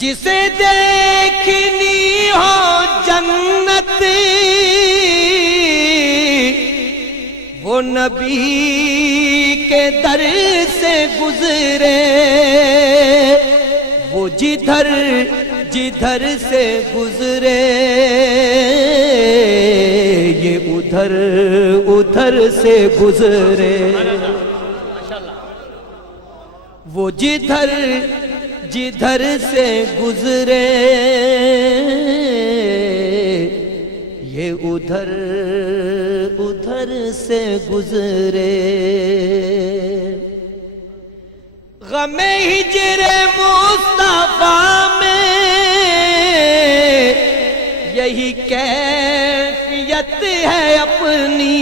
जिसे देखनी हो जन्नत वो नबी के दर से गुजरे, वो जिधर जिधर से गुजरे ये उधर उधर से गुजरे, वो जिधर जिधर से गुजरे ये उधर उधर से गुजरे। गमे हिजरे मुस्तफा में यही कैफियत है अपनी,